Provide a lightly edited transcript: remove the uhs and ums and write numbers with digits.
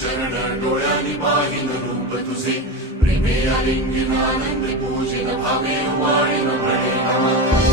चरण डोळ्यांनी पाहिन रूप तुझे प्रेमे आलिंगन आनंद पूजिन भावे वाळीन म्हणे नमः